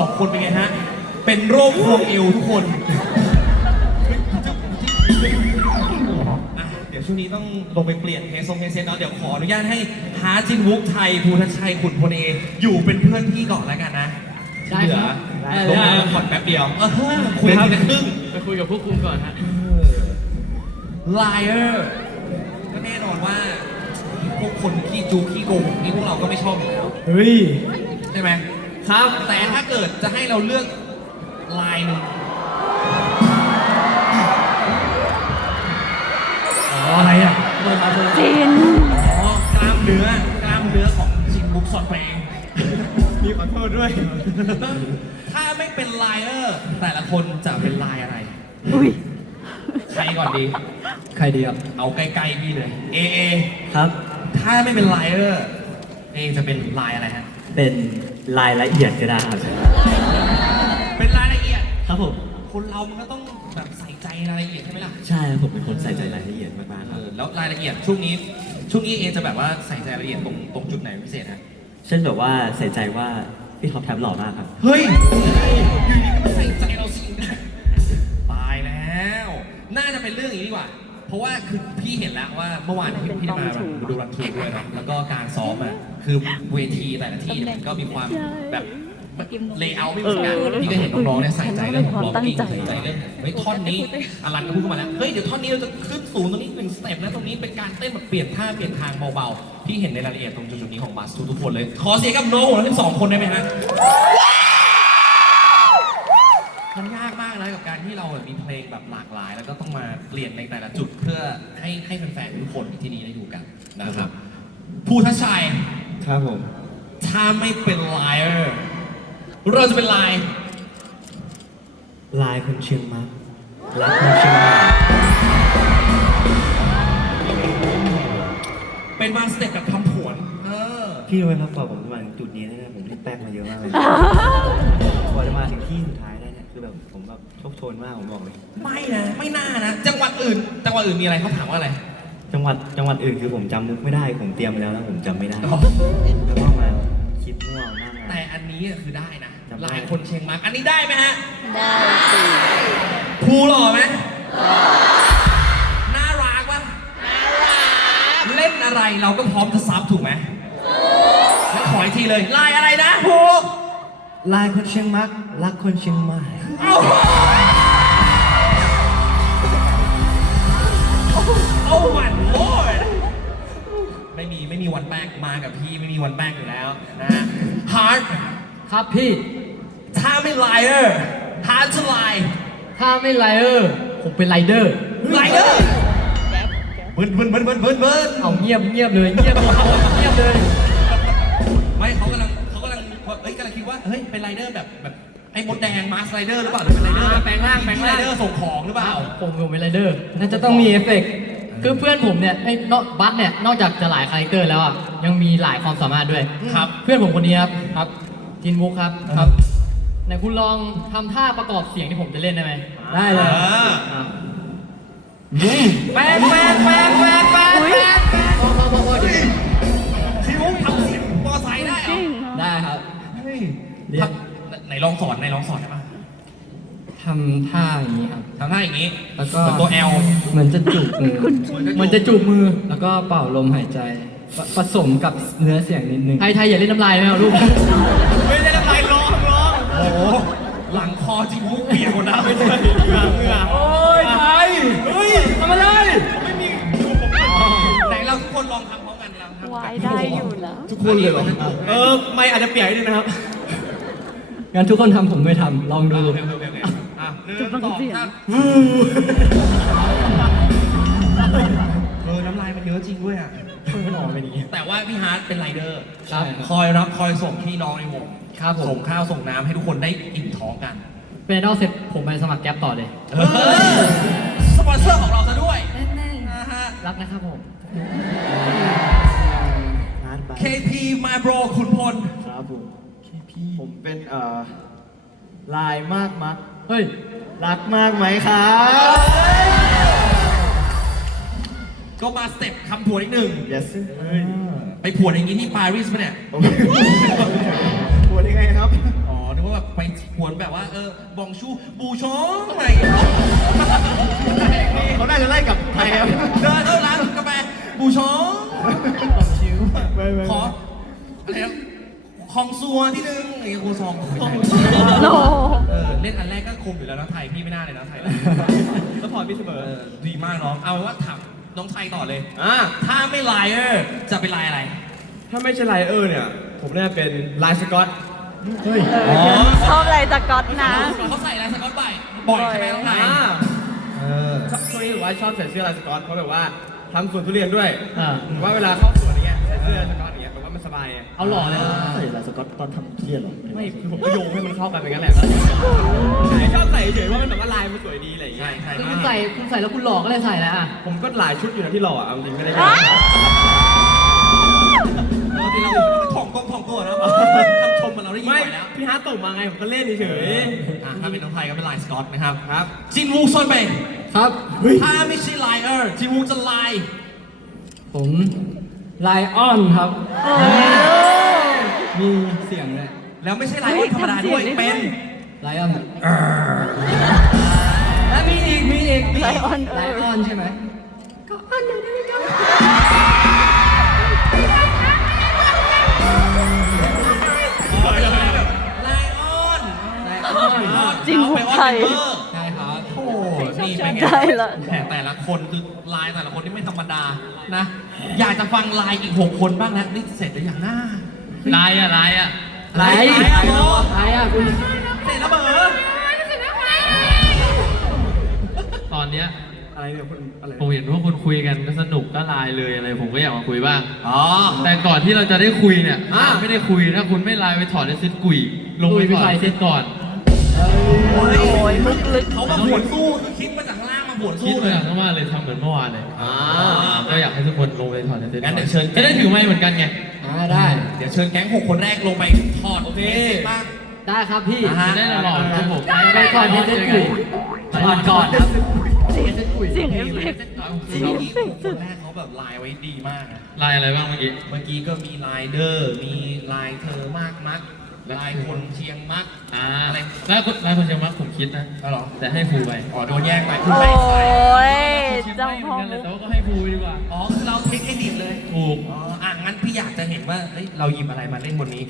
สองคนเป็นไงฮะ เป็นโรคพวงเอวทุกคนอะเดี๋ยวช่วงนี้ต้องลงไปเปลี่ยนเฮซงเฮเซนเนาะเดี๋ยวขออนุญาตให้ฮาจินวุกไทยภูทัชชัยขุนพลเออยู่เป็นเพื่อนพี่ก่อนแล้วกันนะได้ครับที่เหลือลงมาผ่อนแป๊บเดียวเออคุยทีละครึ่ง ไปคุยกับผู้คุมก่อนฮะ liar ก็แน่นอนว่า พวกคนขี้จูขี้โกงนี่พวกเราก็ไม่ชอบอยู่แล้ว เฮ้ย ใช่ไหม ครับ แต่ถ้าเกิดจะให้เราเลือกลายหนึ่งอ๋ออะไรอะโดยครับจินอ๋อกล้ามเนื้อกล้ามเนื้อของชินบุกซอนแปลงมีขอโทษด้วย ถ้าไม่เป็นไลเออร์แต่ละคนจะเป็นลายอะไร อุ้ยใครก่อนดี ใครดีครับ เอาใกล้ๆพี่เลย เอเอครับ ถ้าไม่เป็นไลเออร์เอจะเป็นลายอะไรฮะ เป็นรายละเอียดก็ได้ครับเป็นรายละเอียด ครับผม คนเรามันก็ต้องแบบใส่ใจรายละเอียดใช่ไหมล่ะ ใช่ครับผมเป็นคนใส่ใจรายละเอียดมากๆคเอรับ อแล้วรายละเอียดช่วงนี้ ช่วงนี้เอจะแบบว่าใส่ใจรายละเอียดตรงตรงจุดไหนเป็นพิเศษฮะ เช่นแบบว่าใส่ใจว่าพี่ท็อปแทบหล่อมากครับ เฮ้ยอยู่ดีก็มาใส่ใจเราสิตายแล้ว น่าจะเป็นเรื่องอย่างนี้ดีกว่า เพราะว่าคือพี่เห็นแล้วว่าเมื่อวานพี่พี่ได้มาดูรันทรูด้วยเนาะ แล้วก็การซ้อมอะ คือเวทีแต่ละที่มันก็มีความแบบเลเยอร์ไม่เหมือนกันพี่ก็เห็นน้องๆเนี่ยใส่ใจเรื่องของบล็อกกิ้งใส่ใจเรื่องเฮ้ยท่อนนี้อลันก็พูดเข้ามาแล้วเฮ้ยเดี๋ยวท่อนนี้เราจะขึ้นสูงตรงนี้หนึ่งสเต็ปนะตรงนี้เป็นการเต้นแบบเปลี่ยนท่าเปลี่ยนทางเบาๆพี่เห็นในรายละเอียดตรงจุดๆนี้ของบัสทุกๆคนเลย ขอเสียงกับน้องของเราทั้งสองคนได้ไหมฮะมันยากมากนะกับการที่เราแบบมีเพลงแบบหลากหลาย แล้วก็ต้องมาเปลี่ยนในแต่ละจุดเพื่อให้ให้แฟนๆทุกคนที่นี่ได้ดูกันนะครับภูทัชชัย ครับผมถ้าไม่เป็นไลเออร์เราจะเป็นไลน์ลายคนเชียงมักรักคนเชียงใหม่เป็นมาสเต็ปแบบทำผวน เออ พี่รู้ไหมครับกว่าผมจะมาถึงจุดนี้ได้เนี่ยผมรีบแป้งมาเยอะมากเลยกว่าจะมาถึงที่สุดท้ายได้เนี่ยคือแบบผมแบบโชคโชนมากผมบอกเลย ไม่นะ ไม่น่านะ จังหวัดอื่น จังหวัดอื่นมีอะไรเขาถามว่าอะไร จังหวัดจังหวัดอื่นคือผมจำมุกไม่ได้ ผมเตรียมไปแล้วแล้วผมจำไม่ได้อ๋อ แล้วก็มาคิดมั่วมากแต่อันนี้คือได้นะ จำได้ลายคนเชียงมักอันนี้ได้ไหมฮะ ได้สิภูหล่อไหมน่ารักปะเล่นอะไรเราก็พร้อมจะซับถูกไหมแล้วขออีกทีเลยลายอะไรนะภูลายคนเชียงมักรักคนเชียงใหม่เอ้าโอ้ my lord ไม่มีไม่มีวันแป้งมากับพี่ไม่มีวันแป้งอยู่แล้วนะฮะ hard ครับพี่ ถ้าไม่ liar hard to lie ถ้าไม่ไลเออร์ผมเป็นไรเดอร์ liar เบิ้นเบิ้นเบิ้นเบิ้นเบิ้นเบิ้นเอาเงียบเงียบเลยเงียบเลยเงียบเลย ไม่เขากำลังเขากำลังเอ้ยกำลังคิดว่าเฮ้ยเป็นไรเดอร์แบบแบบไอ้มดแดงมาสไรเดอร์หรือเปล่าหรือเป็นไรเดอร์อ่าแปลงร่างแปลงร่าง ไรเดอร์ส่งของหรือเปล่า ผมผมเป็นไรเดอร์น่าจะต้องมีเอฟเฟกต์ คือเพื่อนผมเนี่ยไอ้นอกบัสเนี่ยนอกจากจะหลายคาแรคเตอร์แล้วอะยังมีหลายความสามารถด้วยครับ เพื่อนผมคนนี้ครับครับจินวุกครับครับไหนคุณลองทำท่าประกอบเสียงที่ผมจะเล่นได้ไหมได้เลยอ่าครับแป๊กแป๊กแป๊กแป๊กแป๊กแป๊กพอพอพอพอเดี๋ยวพี่มุกทำเสียงมอไซค์ได้เหรจอริงเหรอได้ครับเฮ้ยเดี๋ยวทำไหนลองสอนไหนลองสอนได้ปะ ทำท่าอย่างนี้ครับ ทำท่าอย่างนี้แล้วก็เหมือนตัว L เหมือนจะจูบมือเหมือนจะจูบมือ แล้วก็เป่าลมหายใจผผสมกับเนื้อเสียงนิดนึงไทยไทยอย่าเล่นน้ำลายไม่เอาลูก ไม่ได้ละลายร้องร้องโอ้โหหลังคอจิมุกเปียกหมดแล้วไม่ใช่เหงื่อเหงื่อโอ้ยไทยเฮ้ยทำอะไรไม่มีไหนเราทุกคนลองทำพร้อมกันเราทำวายได้อยู่นะทุกคนเลยเหรอเออไม่อาจจะเปียกนิดนึงนะครับงั้นทุกคนทำผมไม่ทำลองดู โอเคโอเคโอเคอะหนึ่งสองสามเออน้ำลายมันเยอะจริงด้วยอะมันออกเป็นอย่างนี้ แต่ว่าพี่ฮาร์ดเป็นไรเดอร์ครับ คอยรับคอยส่งพี่น้องในวงครับผม ส่งข้าวส่งน้ำให้ทุกคนได้อิ่มท้องกัน เป็นไอดอลเสร็จผมไปสมัครแก๊ปต่อเลย เออ สปอนเซอร์ของเราซะด้วยแน่นะฮะ รักนะครับผมฮาร์ดบาย KP My Bro ขุนพล ครับผม ผมเป็นเอ่อลายมากมัก เฮ้ย รักมากไหมครับ ก็มาสเต็ปคำผวนอีกหนึ่ง yes sir ไปผวนอย่างนี้ที่ปารีสปะเนี่ย ผมปวดยังไงครับ อ๋อ นึกว่าแบบไปไปหวนแบบว่า เออ บองชู บูชงอะไรอย่างเงี้ยเขาน่าจะไล่กลับไทยครับ เดินเข้าร้านกาแฟบูชงไม่ไม่ ขออะไรนะ คองซัวที่นึงอะไรอย่างเงี้ยครูซองไม่ใช่โนเออเล่นอันแรกก็คมอยู่แล้วนะไทยพี่ไม่น่าเลยนะไทยแล้วพอพี่เสมเอออดีมากน้องเอาเป็นว่าถามน้องไทยต่อเลยอ่าถ้าไม่ไลเออร์จะเป็นไลน์อะไร ถ้าไม่ใช่ไลเออร์เนี่ย ผมน่าจะเป็นไลน์สกอตเฮ้ยอ๋อ ชอบอะไรสกอตนะ เขาใส่ลายสก๊อตบ่อยบ่อยใช่ไหมน้องไทยอ่าเออ ช่วงนี้ผมว่าชอบใส่เสื้อลายสกอตเพราะแบบว่าทำสวนทุเรียนด้วยอ่าผมว่าเวลาเข้าสวนอย่างเงี้ยใส่เสื้อสกอตอย่างเงี้ยผมว่ามันส บายไงเอาหล่อเลยใส่ลายสก๊อตตอนทำทุเรียนเหรอไม่คือผมก็โยงให้มันเข้ากันเป็นงั้นแหละไม่ชอบใส่เฉยๆว่ามันแบบว่าลายมันสวยดีอะไรอย่างเงี้ใช่ยใช่แล้วคุณใส่คุณใส่แล้วคุณหล่อก็เลยใส่แล้วอะผมก็หลายชุดอยู่นะที่หล่ออะเอาจริงไม่ได้อะปกติเราถ่องกงถ่องตัวนะคำชมมันเราได้ยินไม่บ่อยแล้วพี่ฮาร์ตส่งมาไงผมก็เล่นเฉยอะถ้าเป็นน้องไทยก็เป็นลายสก๊อตนะครับๆครับ จินวูซอนเบย์ครับ ถ้าไม่ใช่ไลเออร์จินวูจะไลน์ผม ไลออนครับ มีเสียงเลยแล้วไม่ใช่ไลออนธรรมดาด้วยเป็นไลออนแล้วมีอีกมีอีกไลออนไลออนใช่ไหมไลออนไลออนจินวูไทยใช่ครับโอ้โหนี่เป็นไงได้ละ แต่แต่ละคนคือลายแต่ละคนที่ไม่ธรรมดานะ อยากจะฟังลายอีกหกคนบ้างนะนี่เสร็จหรือยังหน้าลายอะลายอะไลไลไลอะโบไลอะคุณเสร็จแล้วเบอตอนเนี้ยอะไรเนี่ยคุณอะไรผมเห็นว่าคุณคุยกันก็สนุกก็ไลน์เลยอะไรผมก็อยากมาคุยบ้างอ๋อแต่ก่อนที่เราจะได้คุยเนี่ยไม่ได้คุยถ้าคุณไม่ไลน์ไปถอดไอเซ็ตกุยลงไปถอดไอเซ็ตก่อนโอ้ยลึกลึกเขามาหวนสู้คือคิดมาจากข้างล่างมาหวนคิสู้ดเลมายจากข้างล่างเลยทำเหมือนเมื่อวานเลยอ่า ก็อยากให้ทุกคนลงไปถอดไอเซ็ตงั้นเดี๋ยวเชิญ จะได้ถือไม้เหมือนกันไง อ่าได้ เดี๋ยวเชิญแก๊งหกคนแรกลงไปถอดโอเคบ้าง ได้ครับพี่อ่าฮะ จะได้หล่อๆครับผมไปถอดเฮดเซ็ตกุยถอดก่อนครับเสียงเอฟเฟกต์จริงๆหกคนแรกเขาแบบลายไว้ดีมากนะลายอะไรบ้างเมื่อกี้ เมื่อกี้ก็มีลายเดอร์ มีลายเธอมากมัก ลายคนเชียงมักอ่าอะไรแล้วลายคนเชียงมักผมคิดนะอ๋อเหรอแต่ให้ฟูไปอ๋อโดนแย่งไปคุณโอ้ไม่ใส่ยเจ้าพ่อเหมือนกันเลมุยกแต่ว่าก็ให้ฟูไปดีกว่าอ๋อคือเราเทคเครดิตเลยถูกอ๋ออะงั้นพี่อยากจะเห็นว่าเฮ้ยเราหยิบอะไรมาเล่นบนนี้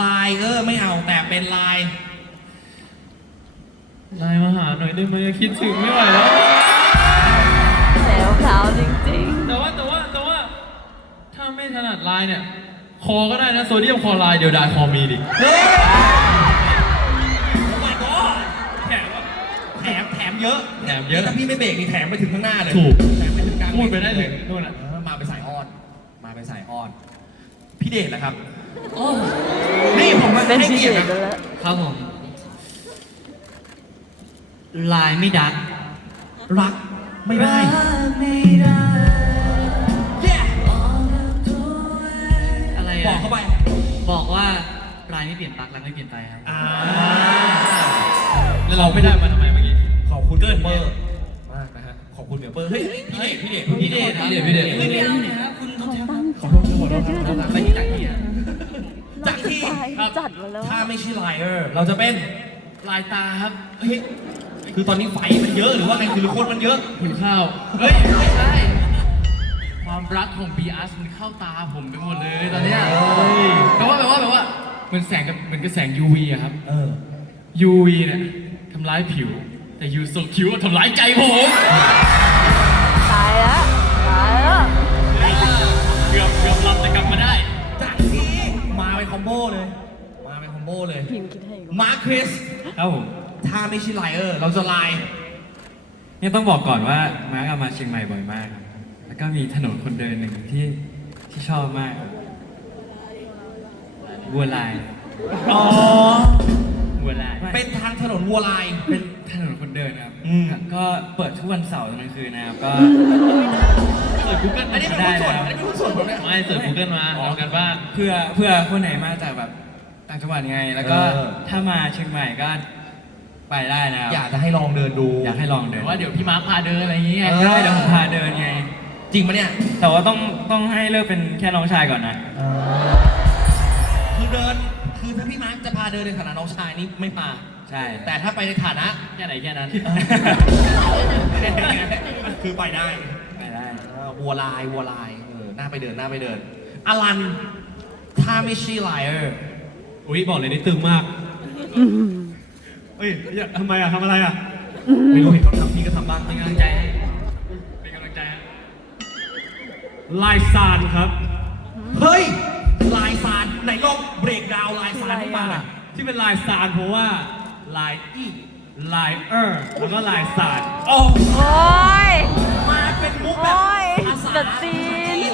ลายเออไม่เอาแต่เป็นลาย ไลน์มาหาหน่อยได้ไหมคิดถึงไม่ไหวแล้วแล้วเท้าจริงแต่ว่าแต่ว่าแต่ว่า ถ้าไม่ถนัดไลน์เนี่ย คอก็ได้นะโซเดียมคลอไรด์เดี๋ยวดายคอมีดิเฮ้ย Oh my god แถมแถมแถมเยอะแถมเยอะถ้าพี่ไม่เบรกนี่แถมไปถึงข้างหน้าเลยถูกแถมไปถึงกลางพูดไปได้ถึงนู่นน่ะ เออมาเป็นสายอ้อน มาเป็นสายอ้อน พี่เดชนะครับนี่ผมมาๆเป็นให้พิเศเกียรษตินะแล้วครับผม ลายไม่ดัก รักไม่ได้แบอกว่าลายไม่เปลี่ยนปลักรักไม่เปลี่ยนไปครับ อ่าแล้วเราไม่ได้มาทำไมเมื่อกี้ ขอบคุณเกินเปอร์มากนะฮะ ขอบคุณเดี๋ยวเปอร์เฮ้ยพี่เดชพี่เดชพี่เดชพี่เดชพี่เดช ไม่ไม่เอาเนี่ยครับคุณขอโทษขอโทษขอโทษไปที่จากที่อะจากที่จัดมาแล้วถ้าไม่ใช่ไลเออร์ เราจะเป็นลายตาครับเฮ้ย คือตอนนี้ไฟมันเยอะหรือว่าไงคือคนมันเยอะ หิวข้าว เฮ้ย ไม่ใช่ ความรักของบีอาร์มันเข้าตาผมไปหมดเลยตอนเนี้ยเฮ้ยแปลว่าแปลว่าแปลว่าเหมันแสงกับเหมือนกับแสง UV อะครับ เออ UV เนี่ยทำร้ายผิว แต่ U โซคิวทำร้ายใจผม ตายแล้วตายแล้วเกือบเกือบรับจะกลับมาได้ จากที่มาเป็นคอมโบเลย มาเป็นคอมโบเลย พิมพ์คิดให้อยู่มาร์คคริส ครับผมถ้าไม่ใช่ไลเออร์ เราจะไลน์ เนี่ยต้องบอกก่อนว่ามาร์กมาเชียงใหม่บ่อยมากครับ แล้วก็มีถนนคนเดินหนึ่งที่ที่ชอบมากครับวัวลายอ๋อ วัวลาย เป็นทางถนนวัวลาย เป็นถนนคนเดินครับ อืม ก็เปิดทุกวันเสาร์ตอนกลางคืนนะครับ ก็ เปิด Google อันนี้เป็นได้หุ้นส่วนแล้วอันนี้เป็นหุ้นส่วนผมเนี่ยไม่เสิร์ช Google มาเอากันบ้านเพื่อเพื่อคนไหนมาจากแบบต่างจังหวัดไง แล้วก็เออ ถ้ามาเชียงใหม่ก็ไปได้นะครับ อยากจะให้ลองเดินดู อยากให้ลองเดิแต่นว่าเดี๋ยวพี่มาร์คพาเดินอะไรอย่างเงี้ยเออ ได้เดี๋ยวผมพาเดินไง จริงปะเนี่ยแต่ว่าต้องต้องให้เลิกเป็นแค่น้องชายก่อนนะ คือเดินคือถ้าพี่มาร์คจะพาเดินในฐานะน้องชายนี่ไม่พา ใช่ แต่ถ้าไปในฐานะ แค่ไหนแค่นั้น คือไปได้ไปได้ เออวัวลายวัวลายเออหน้าไปเดินหน้าไปเดินอลันถ้าไม่ใช่ไลเออร์อุ้ยบอกเลยนี่ตึงมากเฮ้ยอย่าทำไมอะทำอะไรอะ ไม่รู้เห็นเขาทำพี่ก็ทำบ้างเป็นกำลังใจให้ ลายซานครับ เฮ้ย ลายซานไหนลองเบรกดาวน์ลายซานให้ฟังอะที่เป็นลายซานเพราะว่าลายอีลายเออร์แล้วก็ลายซานโอ้โอ้ย มาเป็นมุกแบบโอ้ยภาษาแบบจีน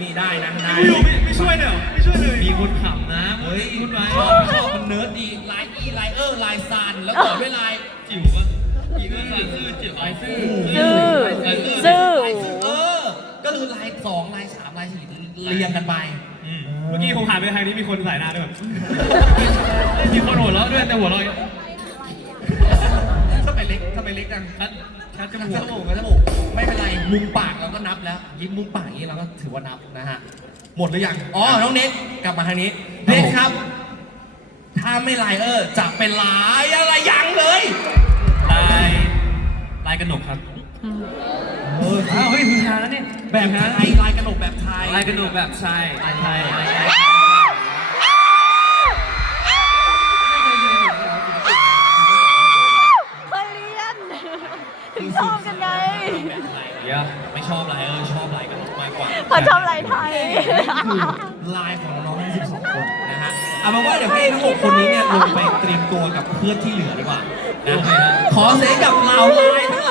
นี่ได้นะได้ไม่อยู่ไม่ไม่ช่วยเดี๋ยวไม่ช่วยเลยมีคนขำนะเฮ้ยพูดไว้ชอบชอบมันเนิร์ดดีลายอีลายเออร์ลายซานแล้วต่อด้วยลายจิ๋วปะอีกเรื่องลายซื่อจิ๋วลายซื่อซื่อ ลายซื่อ เรียงกันไปอืมเมื่อกี้ผมหันไปทางนี้มีคนใส่หน้าด้วยแบบมีคนหัวเราะด้วยแต่หัวเราะอย่างเงี้ยถ้าไปเล็กถ้าไปเล็กจังชัดชัดจจมูมูกกจมูกจมูกไม่เป็นไรมุมปากเราก็นับแล้ว ยิ้มมุมปากอย่างนี้เราก็ถือว่านับนะฮะหมดหรือยังอ๋อน้องเน็ตกลับมาทางนี้เน็ตครับ ถ้าไม่ลายเออร์จะเป็นลายอะไรยังเลยลายลายกระหนกครับ เอออ้าวเฮ้ยคุณทาแล้วเนี่ยแบบไทยลายกระหนกแบบไทยลายกระหนกแบบชายลายไทยลายไทยเคยเรียน ถึงชอบกันไงแบบไทยเดี๋ยวไม่ชอบลายเออร์ชอบลายกระหนกมากกว่าเขาชอบลายไทยลายของน้องๆทั้ง12 คนนะฮะเอาเป็นว่าเดี๋ยวให้ทั้ง6คนนี้เนี่ยลงไปเตรียมตัวกับเพื่อนที่เหลือดีกว่านะขอเสียงกับเหล่าลายทั้ง